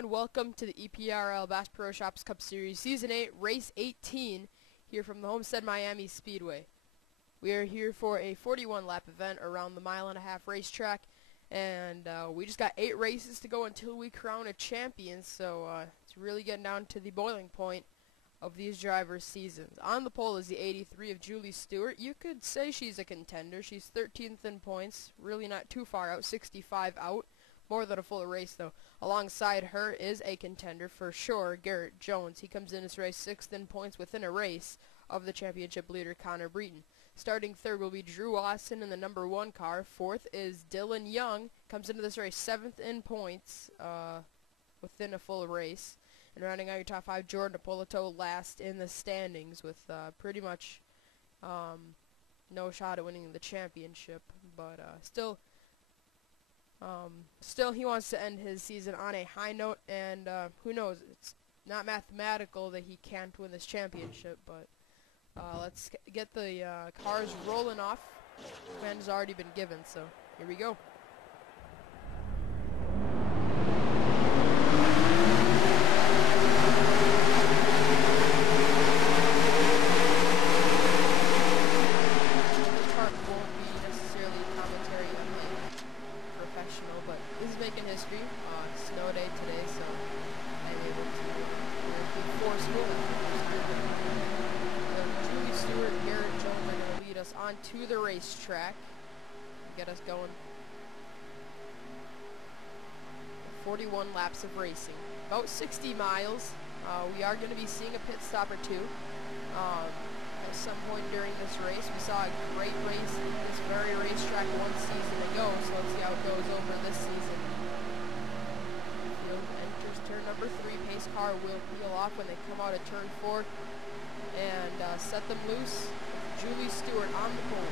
everyone, welcome to the EPRL Bass Pro Shops Cup Series Season 8, Race 18, here from the Homestead Miami Speedway. We are here for a 41-lap event around the mile-and-a-half racetrack, and we just got 8 races to go until we crown a champion, so it's really getting down to the boiling point of these drivers' seasons. On the pole is the 83 of Julie Stewart. You could say she's a contender. She's 13th in points, really not too far out, 65 out. More than a full race, though. Alongside her is a contender for sure, Garrett Jones. He comes in this race 6th in points within a race of the championship leader, Connor Breton. Starting third will be Drew Austin in the number 1 car. Fourth is Dylan Young. Comes into this race 7th in points within a full race. And rounding out your top 5, Jordan Apolito last in the standings with pretty much no shot at winning the championship. But still he wants to end his season on a high note, and who knows, it's not mathematical that he can't win this championship, but let's get the cars rolling off. Command has already been given, so here we go. Making history. Snow day today, so I'm able to force Julie Stewart, Garrett Jones are going to lead us onto the racetrack, get us going. 41 laps of racing, about 60 miles. We are going to be seeing a pit stop or two. At some point during this race, we saw a great race in this very racetrack one season ago, so let's see how it goes over this season. Field enters turn number 3. Pace car will peel off when they come out of turn 4 and set them loose. Julie Stewart on the pole.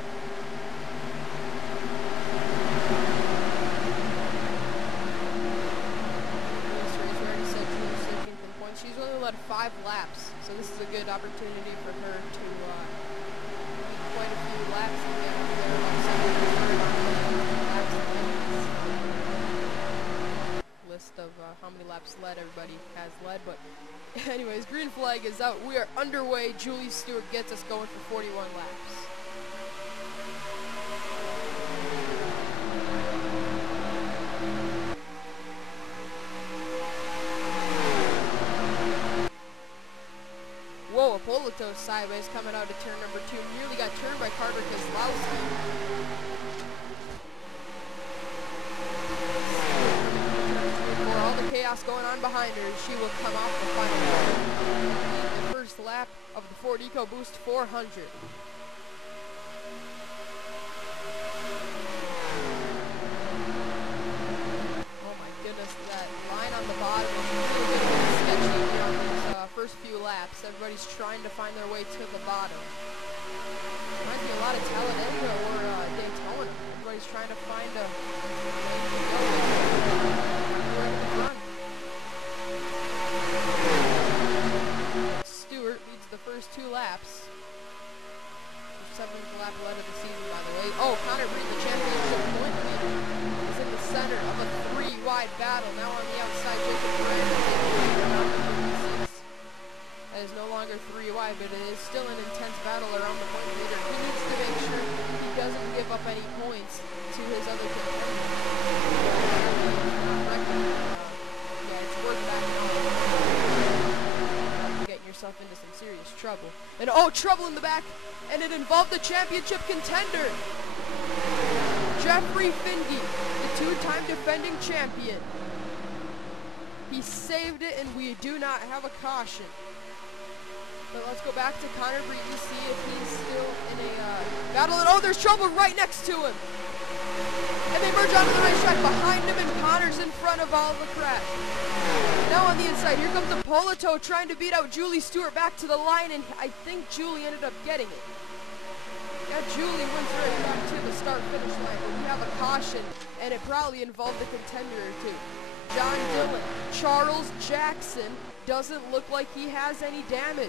She's only led 5 laps, so this is a good opportunity for her to make quite a few laps and get up there about 7 laps. List of how many laps led everybody has led, but anyways, green flag is out. We are underway. Julie Stewart gets us going for 41 laps. Whoa, Apolito sideways coming out of turn number 2. Nearly got turned by Carter Kozlowski. For all the chaos going on behind her, she will come off the final lap. The first lap of the Ford EcoBoost 400. Oh my goodness, that line on the bottom is really good. Sketchy here on these first few laps. Everybody's trying to find their way to the bottom. Reminds me a lot of Talladega or Daytona. Everybody's trying to find a way to go. Stewart leads the first 2 laps. 7th lap led of the season, by the way. Oh, Connor Breton, the championship point leader, is in the center of a 3-wide battle. Now on the outside, Jacob Brandon. That is no longer 3 wide, but it is still an intense battle around the point leader. He needs to make sure he doesn't give up any points to his other contenders. Yeah, it's worth backing out. Getting yourself into some serious trouble. And oh, trouble in the back, and it involved the championship contender, Jeffrey Findy, the 2-time defending champion. He saved it, and we do not have a caution. But let's go back to Connor Breton, see if he's still in a battle. And oh, there's trouble right next to him. And they merge onto the racetrack behind him, and Connor's in front of all the crap. Now on the inside, here comes Apolito trying to beat out Julie Stewart back to the line, and I think Julie ended up getting it. Yeah, Julie wins right back to the start-finish line, but we have a caution, and it probably involved a contender or 2. John Dillon, Charles Jackson, doesn't look like he has any damage.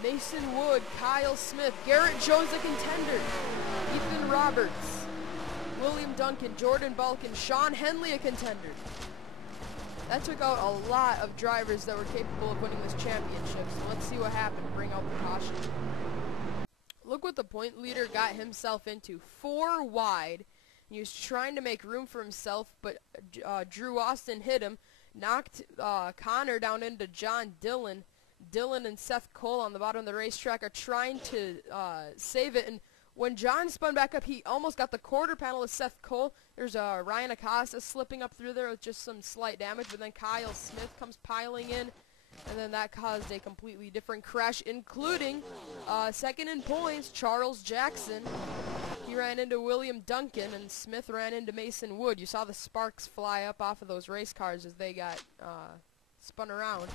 Mason Wood, Kyle Smith, Garrett Jones a contender, Ethan Roberts, William Duncan, Jordan Balkin, Sean Henley a contender. That took out a lot of drivers that were capable of winning this championship. So let's see what happened. Bring out the caution. Look what the point leader got himself into. 4 wide. He was trying to make room for himself, but Drew Austin hit him. Knocked Connor down into John Dillon. Dillon and Seth Cole on the bottom of the racetrack are trying to save it. And when John spun back up, he almost got the quarter panel of Seth Cole. There's Ryan Acosta slipping up through there with just some slight damage. But then Kyle Smith comes piling in. And then that caused a completely different crash, including second in points, Charles Jackson. He ran into William Duncan, and Smith ran into Mason Wood. You saw the sparks fly up off of those race cars as they got spun around.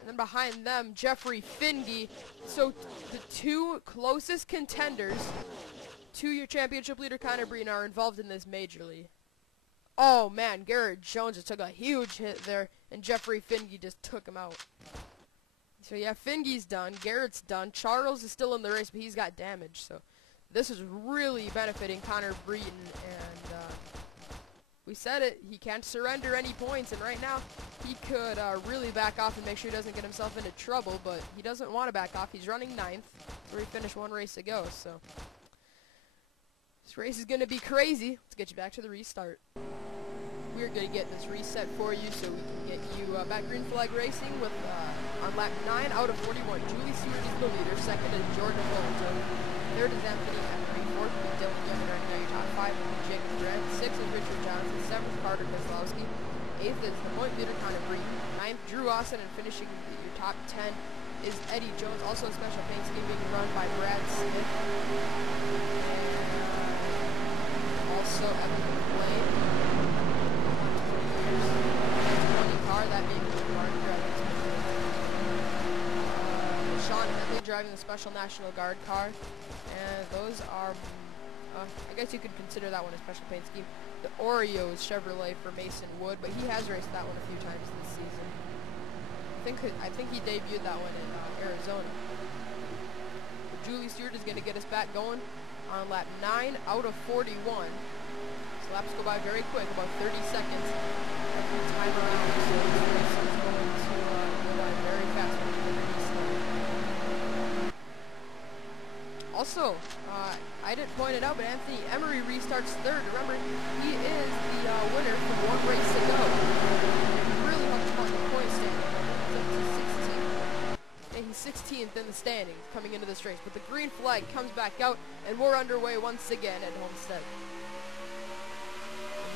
And then behind them, Jeffrey Finge. So the 2 closest contenders to your championship leader, Connor Breen, are involved in this majorly. Oh man, Garrett Jones just took a huge hit there, and Jeffrey Finge just took him out. So yeah, Finge's done, Garrett's done, Charles is still in the race, but he's got damage, so this is really benefiting Connor Breen, and we said it, he can't surrender any points, and right now, he could really back off and make sure he doesn't get himself into trouble, but he doesn't want to back off. He's running 9th, where he finished 1 race ago, so this race is going to be crazy. Let's get you back to the restart. We're going to get this reset for you so we can get you back green flag racing with on lap 9 out of 41. Julie Stewart is the leader. Second is Jordan Bolton. Third is Anthony Emery. Fourth is Dylan Young. Right now your top 5 is Jacob Grant. Sixth is Richard Johnson. Seventh, Carter Keselowski. Eighth is the point leader, Connor Breen. Ninth, Drew Austin. And finishing your top 10 is Eddie Jones. Also a special paint scheme being run by Brad Smith. Also Evan McLean. That being Mark Sean Henley driving the Special National Guard car, and those are, I guess you could consider that one a special paint scheme. The Oreos Chevrolet for Mason Wood, but he has raced that one a few times this season. I think he debuted that one in Arizona. But Julie Stewart is going to get us back going on lap 9 out of 41. So laps go by very quick, about 30 seconds. Time around, so this race is going to go by very fast when we get restart. Also, I didn't point it out, but Anthony Emery restarts 3rd. Remember, he is the winner from 1 race ago. Really helped him on the point standing. He's 16th in the standings coming into this race, but the green flag comes back out, and we're underway once again at Homestead.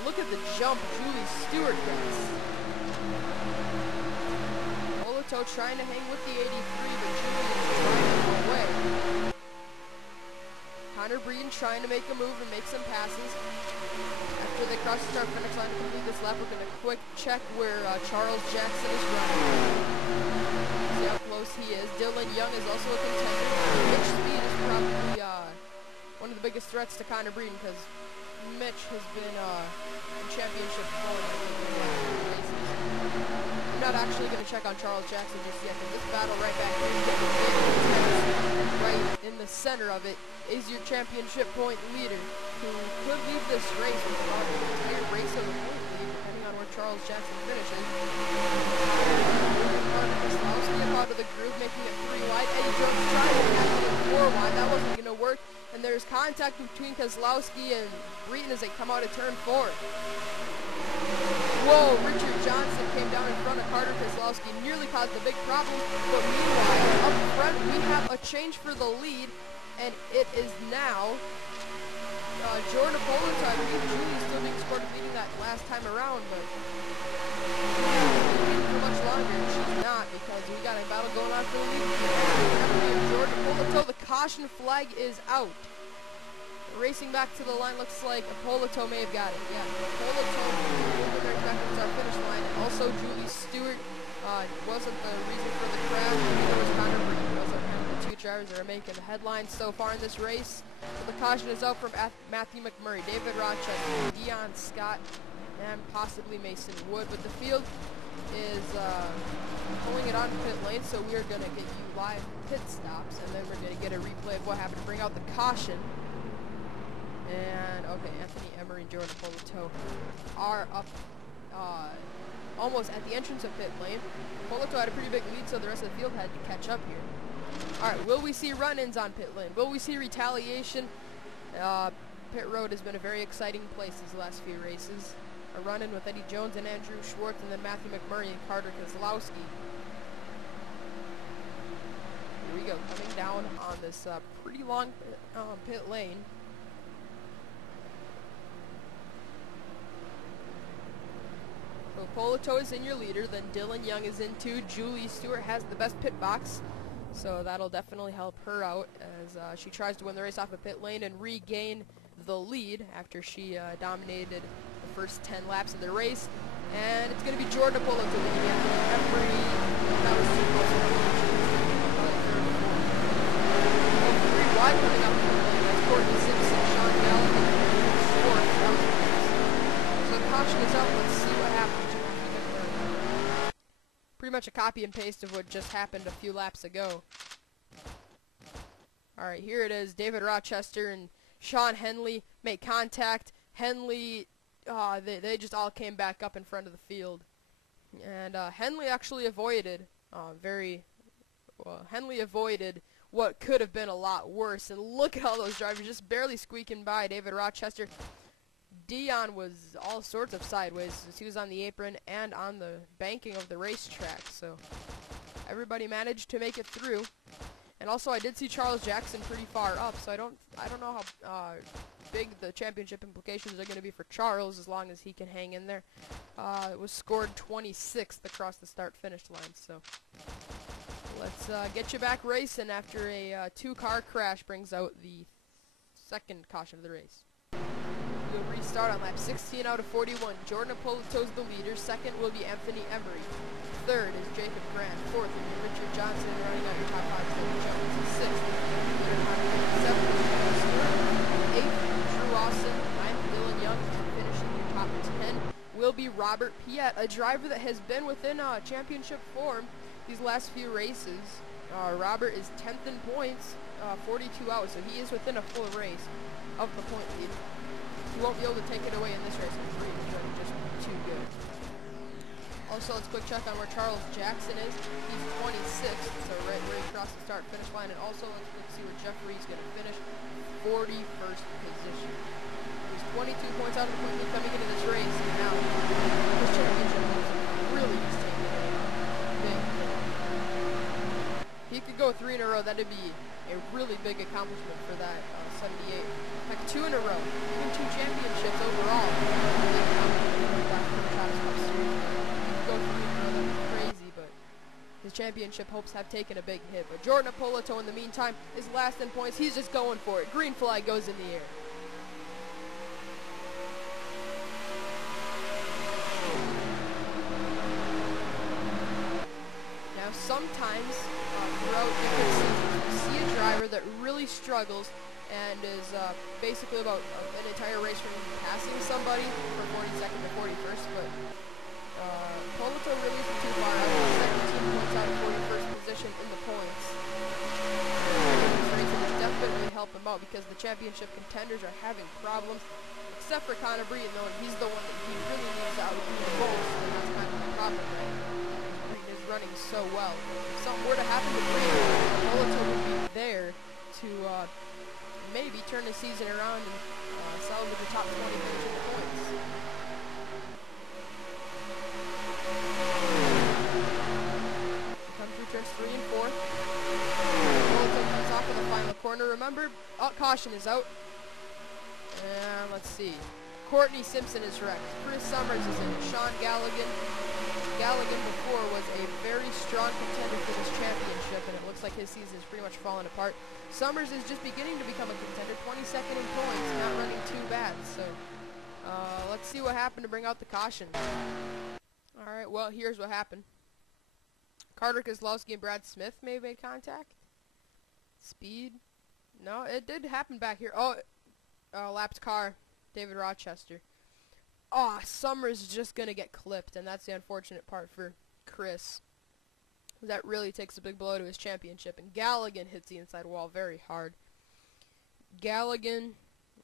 Look at the jump Julie Stewart gets. Olito trying to hang with the 83, but Julie is driving away. Connor Breen trying to make a move and make some passes. After they cross the start finish line to complete this lap, we're going to quick check where Charles Jackson is running. See how close he is. Dylan Young is also a contender. Mitch Speed is probably one of the biggest threats to Connor Breen, because Mitch has been in championship form, I think, in the last 2 races. I'm not actually going to check on Charles Jackson just yet, but this battle right back here is getting right in the center of it is your championship point leader, who could leave this race with about an entire race of the point lead, depending on where Charles Jackson finishes. Keselowski up out of the groove, making it 3 wide. Eddie Jones trying to catch it 4 wide. That wasn't going to work. And there's contact between Keselowski and Breton as they come out of turn 4. Whoa, Richard Johnson came down in front of Carter Keselowski, nearly caused a big problem. But meanwhile, up front, we have a change for the lead, and it is now Jordan Polito. I believe Julie's still being scored leading that last time around, but for much longer, she's not, because we got a battle going on for the lead. Jordan Polito, the caution flag is out. Racing back to the line, looks like Polito may have got it. Yeah, Polito right back to our finish line. And also, Julie Stewart wasn't the reason for the crash. Neither was Connor Breen. Those are kind of the 2 drivers that are making the headlines so far in this race. So the caution is out from Matthew McMurray, David Rochester, Dion Scott, and possibly Mason Wood. But the field is pulling it on pit lane, so we are going to get you live pit stops, and then we're going to get a replay of what happened to bring out the caution. And, okay, Anthony Emery and Jordan Polito are up almost at the entrance of pit lane. Poloto had a pretty big lead, so the rest of the field had to catch up here. Alright, will we see run-ins on pit lane? Will we see retaliation? Pit road has been a very exciting place these last few races. A run-in with Eddie Jones and Andrew Schwartz, and then Matthew McMurray and Carter Kozlowski. Here we go, coming down on this pretty long pit lane. So Poloto is in your leader, then Dylan Young is in 2. Julie Stewart has the best pit box, so that'll definitely help her out as she tries to win the race off of pit lane and regain the lead after she dominated the first 10 laps of the race. And it's going to be Jordan Poloto winning every. That was supposed to be three wide coming up pit lane. That's Courtney Simpson, Sean Gallagher, and Schwartz. So the caution is up. Let's see what happens. Pretty much a copy and paste of what just happened a few laps ago. Alright, here it is. David Rochester and Sean Henley make contact. Henley, they just all came back up in front of the field. And Henley actually avoided, Henley avoided what could have been a lot worse. And look at all those drivers just barely squeaking by David Rochester. Dion was all sorts of sideways as he was on the apron and on the banking of the racetrack, so everybody managed to make it through. And also I did see Charles Jackson pretty far up, so I don't know how big the championship implications are going to be for Charles as long as he can hang in there. It was scored 26th across the start-finish line, so let's get you back racing after a two-car crash brings out the second caution of the race. We'll restart on lap 16 out of 41. Jordan Poloto's the leader. Second will be Anthony Emery. Third is Jacob Grant. Fourth will be Richard Johnson running out your top 5. Jones. Sixth, seventh is James Stewart. Eighth, Drew Austin. Ninth, Dylan Young. Finishing your top 10 will be Robert Piet, a driver that has been within championship form these last few races. Robert is 10th in points, 42 out, so he is within a full race of the point lead. He won't be able to take it away in this race because Reed is running just too good. Also, let's quick check on where Charles Jackson is. He's 26th, so right across the start-finish line. And also, let's see where Jeff Reed's going to finish. 41st position. He's 22 points out of the point lead coming into this race. And now, this championship is really just taking a big hit. He could go 3 in a row. That'd be a really big accomplishment for that 78. Like 2 in a row, even 2 championships overall. Go 3 in a row, that'd be crazy, but his championship hopes have taken a big hit. But Jordan Poloto, in the meantime, is last in points. He's just going for it. Green flag goes in the air. Now, sometimes throughout different seasons, you see a driver that really struggles and is basically about an entire race from passing somebody from 42nd to 41st, but Poloto really isn't too far out. He's 17 points out of 41st position in the points. This race will definitely help him out because the championship contenders are having problems, except for Connor Breeden, though he's the one that he really needs to outdo the most, and that's kind of the problem, right? Breeden is running so well. If something were to happen to Breeden, Poloto would be there to maybe turn the season around and salvage the top 20 finishing points. Come through turns 3 and 4. Poloto comes off in the final corner. Remember, caution is out. And let's see. Courtney Simpson is wrecked. Chris Summers is in it. Sean Gallagher before was a very strong contender for this championship, and it looks like his season is pretty much falling apart. Summers is just beginning to become a contender, 22nd in points, not running too bad. So let's see what happened to bring out the caution. Alright, well, here's what happened. Carter Kozlowski and Brad Smith may have made contact. Speed. No, it did happen back here. Oh, lapped car. David Rochester. Oh, Summers is just going to get clipped, and that's the unfortunate part for Chris. That really takes a big blow to his championship, and Galligan hits the inside wall very hard. Galligan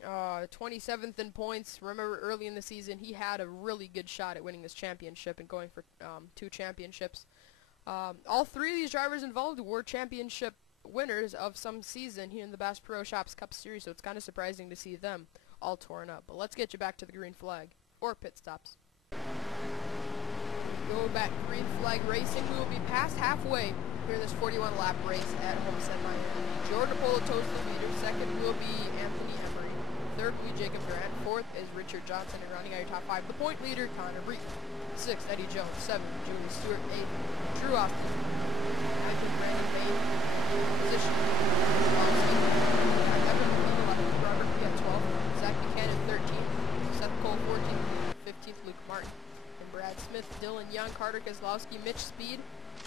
27th in points. Remember, early in the season, he had a really good shot at winning this championship and going for 2 championships. All 3 of these drivers involved were championship winners of some season here in the Bass Pro Shops Cup Series, so it's kind of surprising to see them all torn up. But let's get you back to the green flag, or pit stops. Go back, green flag racing. We will be past halfway here in this 41-lap race at Homestead, Miami. Jordan Polito's the leader. Second will be Anthony Emery. Third will be Jacob Grant. Fourth is Richard Johnson. And rounding out your top 5, the point leader, Connor Breton. 6th, Eddie Jones. 7th, Julie Stewart. 8th, Drew Austin. 9th, Brandon Bain. Position. 11th, Robert P. at 12th. Zach Buchanan, 13th. Seth Cole, 14th. 15th, Luke Martin. And Brad Smith, Dylan Young, Carter Kozlowski, Mitch Speed.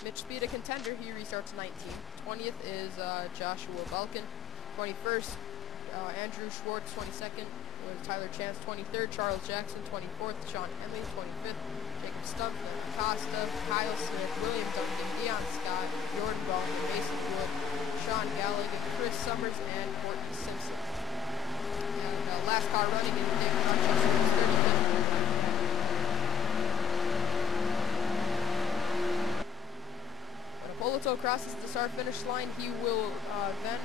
Mitch Speed, a contender. He restarts 19th. 20th is Joshua Balkin. 21st, Andrew Schwartz. 22nd was Tyler Chance. 23rd, Charles Jackson. 24th, Sean Henley. 25th, Jacob Stumpf, Costa, Kyle Smith, William Duncan, Dion Scott, Jordan Ballman, Mason Wood, Sean Gallagher, Chris Summers, and Courtney Simpson. And last car running in David Rochester was 35th. Polito crosses the start-finish line. He will then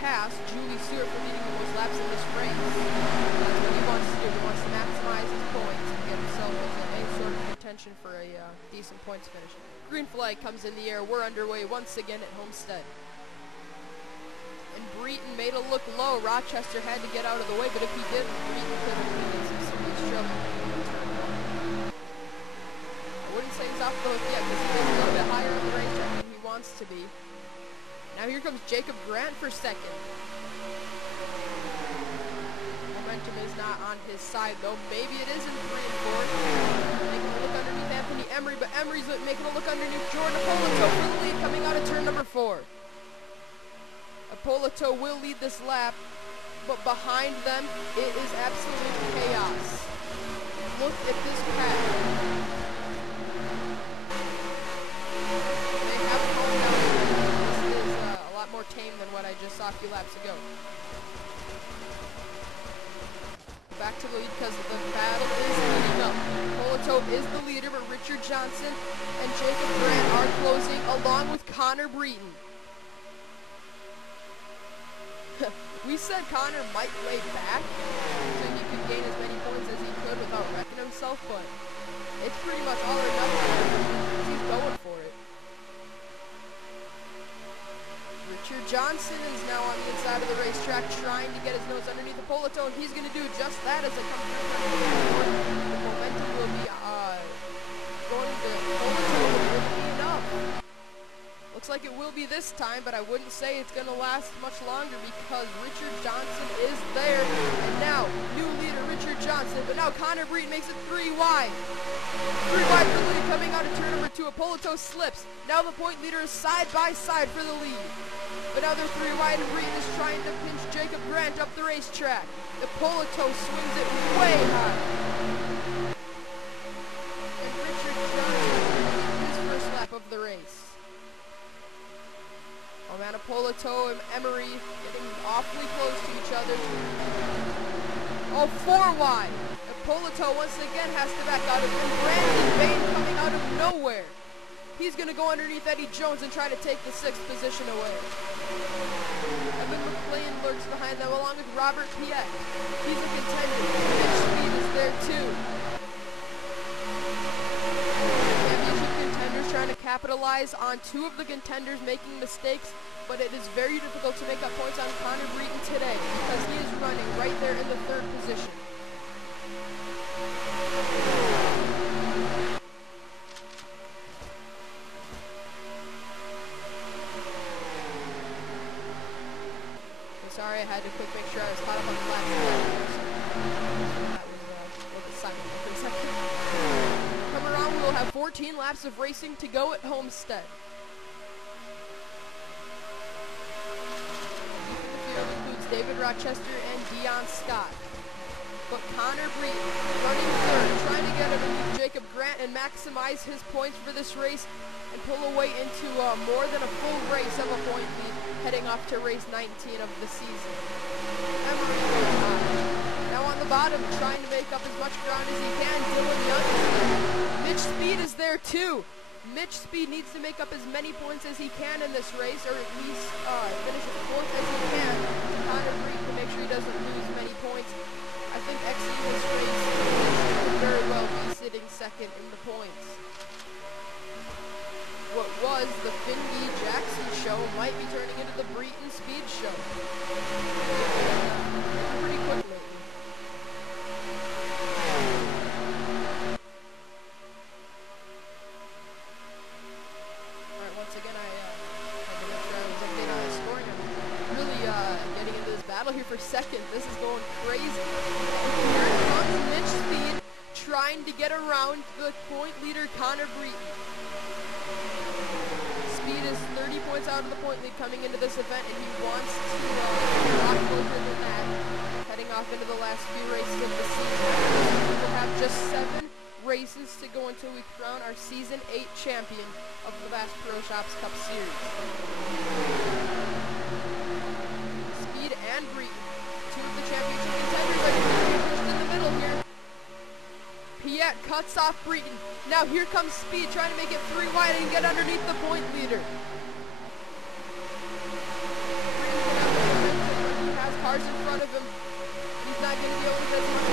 pass Julie Stewart for leading the most laps in this race. That's what he wants to do. He wants to maximize his points and get himself into any sort of contention for a decent points finish. Green flag comes in the air. We're underway once again at Homestead. And Breton made a look low. Rochester had to get out of the way, but if he did, Breton could have been in some serious trouble. I wouldn't say he's off the hook yet because he is a little bit higher on the racetrack than he wants to be. Now here comes Jacob Grant for second. Momentum is not on his side though. Maybe it is in 3 and 4. Making a look underneath Anthony Emery, but Emery's making a look underneath Jordan Polito for the lead coming out of turn number 4. Polito will lead this lap, but behind them it is absolute chaos. Look at this path. More tame than what I just saw a few laps ago. Back to the lead because the battle is heating up. Polito is the leader, but Richard Johnson and Jacob Grant are closing along with Connor Breton. We said Connor might lay back so he could gain as many points as he could without wrecking himself, but it's pretty much all or nothing. He's going for it. Richard Johnson is now on the inside of the racetrack trying to get his nose underneath the Polito, and he's going to do just that as it comes through. The momentum will be going to Polito. Will it be enough? Looks like it will be this time, but I wouldn't say it's going to last much longer because Richard Johnson is there. And now, new leader Richard Johnson, but now Connor Breton makes it 3 wide. 3 wide for the lead coming out of turn number 2. Polito slips. Now the point leader is side by side for the lead. But now they're 3 wide and Breton is trying to pinch Jacob Grant up the racetrack. The Polito swings it way high. And Richard Johnson his first lap of the race. Oh man, Polito and Emery getting awfully close to each other. Oh, 4 wide. Polito once again has to back out of it. And Brandon Bain coming out of nowhere. He's going to go underneath Eddie Jones and try to take the 6th position away. Evan McLean lurks behind them along with Robert Piet. He's a contender. Mitch Speed is there too. Championship contenders trying to capitalize on 2 of the contenders making mistakes, but it is very difficult to make up points on Connor Breton today because he is running right there in the 3rd position. Sorry, I had to quick make sure I was caught up on the last lap. That was a little bit silent for a second. Come around, we will have 14 laps of racing to go at Homestead. The field includes David Rochester and Dion Scott. But Connor Breton running 3rd, trying to get underneath Jacob Grant and maximize his points for this race and pull away into more than a full race of a point lead, heading off to race 19 of the season. Emery goes high. Now on the bottom, trying to make up as much ground as he can. Dylan Young is there. Mitch Speed is there too. Mitch Speed needs to make up as many points as he can in this race, or at least finish as fourth as he can to Connor Breed to make sure he doesn't lose many points. I think exiting this race could very well be sitting second in the points. What was the Fingy Jackson show might be turning into the Breton Speed show. Pretty quick lately. Alright, once again I update on scoring. I'm really getting into this battle here for second. This is going crazy. Here comes Mitch Speed trying to get around the point leader Connor Breton. Speed is 30 points out of the point lead coming into this event, and he wants to rock closer than that, heading off into the last few races of the season. We'll have just 7 races to go until we crown our Season 8 champion of the Bass Pro Shops Cup Series. Speed and Breton, 2 of the championship contenders, are pushed in the middle here. Piet cuts off Breton. Now here comes Speed trying to make it 3 wide and get underneath the point leader. He has cars in front of him. He's not going to be able to get as much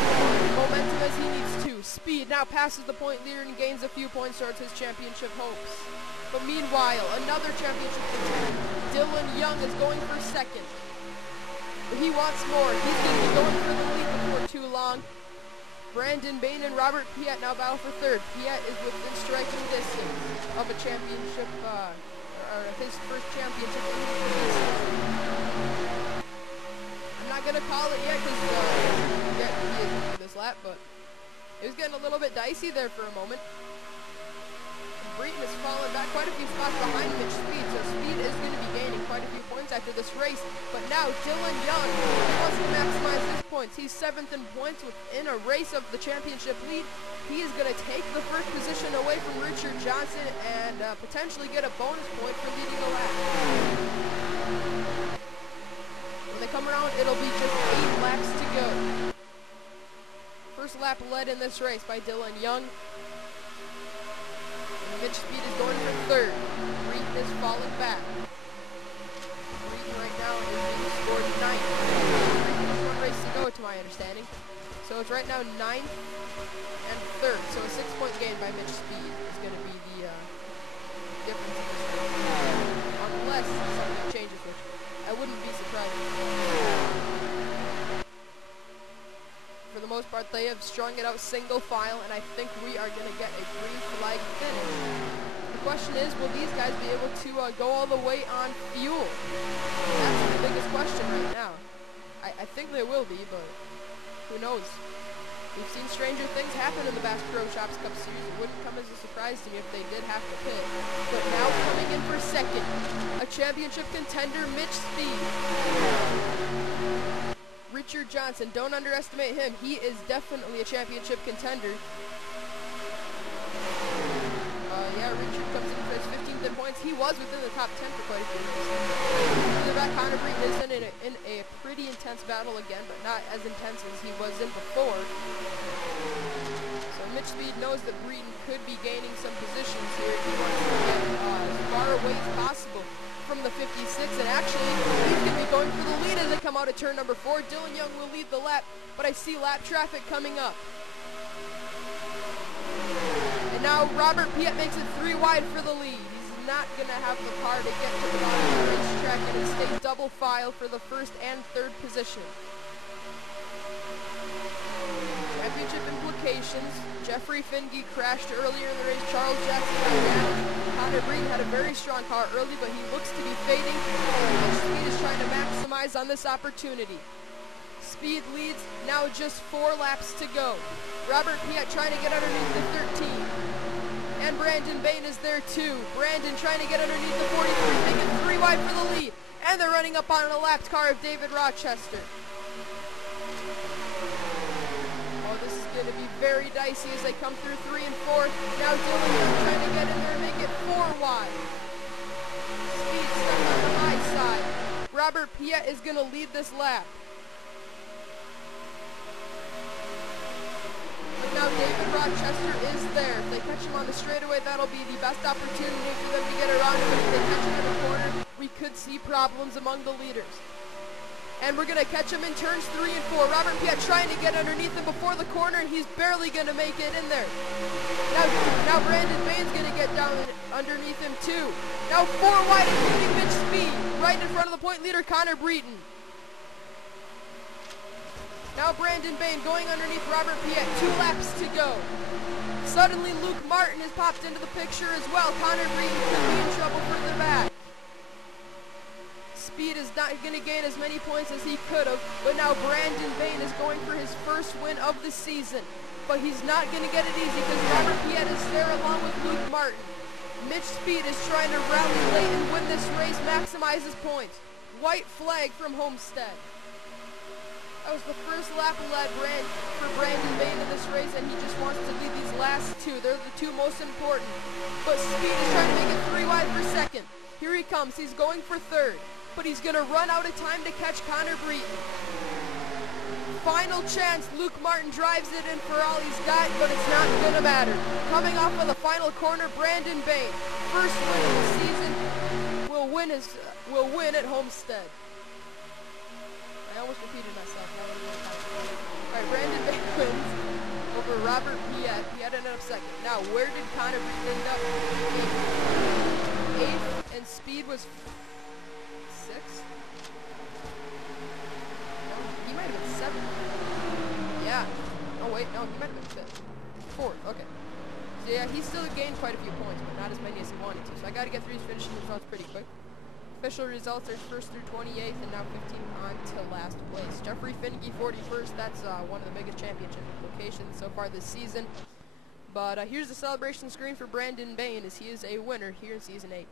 momentum as he needs to. Speed now passes the point leader and gains a few points towards his championship hopes. But meanwhile, another championship contender, Dylan Young, is going for second. But he wants more. He's going to be going for the lead before too long. Brandon Bain and Robert Piet now battle for third. Piet is within striking distance of a championship, or his first championship. I'm not going to call it yet because he isn't for this lap, but it was getting a little bit dicey there for a moment. Breton has fallen back quite a few spots behind Mitch Speed, so Speed is going to be gaining quite a few points after this race. But now Dylan Young, he wants to maximize his points. He's 7th in points within a race of the championship lead. He is going to take the first position away from Richard Johnson and potentially get a bonus point for leading the lap. When they come around, it'll be just 8 laps to go. First lap led in this race by Dylan Young. Mitch Speed is going for third. Breton is falling back. Breton right now is being scored 9th. Breton has 1 race to go, to my understanding. So it's right now 9th and 3rd. So a 6-point gain by Mitch Speed is going to be the difference in this race. Unless something changes, which I wouldn't be surprised. For the most part, they have strung it out single file, and I think we are going to get a green flag finish. The question is, will these guys be able to go all the way on fuel? That's the biggest question right now. I think they will be, but who knows? We've seen stranger things happen in the Bass Pro Shops Cup Series. It wouldn't come as a surprise to me if they did have to pit. But now coming in for second, a championship contender, Mitch Speed. Richard Johnson, don't underestimate him. He is definitely a championship contender. Yeah, Richard comes in for his 15th in points. He was within the top 10 for quite a few years. Further back, Connor Breton is in a pretty intense battle again, but not as intense as he was in before. So Mitch Speed knows that Breton could be gaining some positions here. He wants to get as far away as possible from the 56, and actually he's going to be going for the lead as they come out of turn number 4. Dylan Young will lead the lap, but I see lap traffic coming up. And now Robert Piet makes it 3 wide for the lead. He's not going to have the car to get to the bottom of the racetrack, and it stays double file for the 1st and 3rd position. Championship implications. Jeffrey Fingy crashed earlier in the race. Charles Jackson got down. Connor Breton had a very strong car early, but he looks to be fading. Speed is trying to maximize on this opportunity. Speed leads, now just 4 laps to go. Robert Piet trying to get underneath the 13. And Brandon Bain is there too. Brandon trying to get underneath the 43, making 3 wide for the lead. And they're running up on a lapped car of David Rochester. Going to be very dicey as they come through 3 and 4. Now Dylan Young trying to get in there and make it 4 wide. Speed stuck on the high side. Robert Piet is going to lead this lap. now David Rochester is there. If they catch him on the straightaway, that'll be the best opportunity for them to get around him. If they catch him in the corner, we could see problems among the leaders. And we're going to catch him in turns 3 and 4. Robert Piet trying to get underneath him before the corner, and he's barely going to make it in there. Now Brandon Bain's going to get down underneath him too. Now 4 wide, including Mitch Speed, right in front of the point leader, Connor Breton. Now Brandon Bain going underneath Robert Piet, 2 laps to go. Suddenly Luke Martin has popped into the picture as well. Connor Breton could be in trouble further back. Speed is not going to gain as many points as he could have, but now Brandon Bain is going for his first win of the season. But he's not going to get it easy because Robert Piet is there along with Luke Martin. Mitch Speed is trying to rally late and win this race, maximize his points. White flag from Homestead. That was the first lap led for Brandon Bain in this race, and he just wants to lead these last 2. They're the 2 most important. But Speed is trying to make it 3 wide per second. Here he comes. He's going for 3rd. But he's going to run out of time to catch Connor Breton. Final chance. Luke Martin drives it in for all he's got, but it's not going to matter. Coming off of the final corner, Brandon Bain, first win of the season, will win at Homestead. I almost repeated myself. All right, Brandon Bain wins over Robert Piet. Piet ended up 2nd. Now, where did Connor Breton end up? 8th, and Speed was 6th? No, he might have been 7th. Yeah. Oh, wait, no, he might have been 5th. 4th, okay. So, yeah, he still gained quite a few points, but not as many as he wanted to. So, I got to get through these finishing results pretty quick. Official results are 1st through 28th, and now 15 on to last place. Jeffrey Finke, 41st. That's one of the biggest championship locations so far this season. But here's the celebration screen for Brandon Bain, as he is a winner here in Season 8.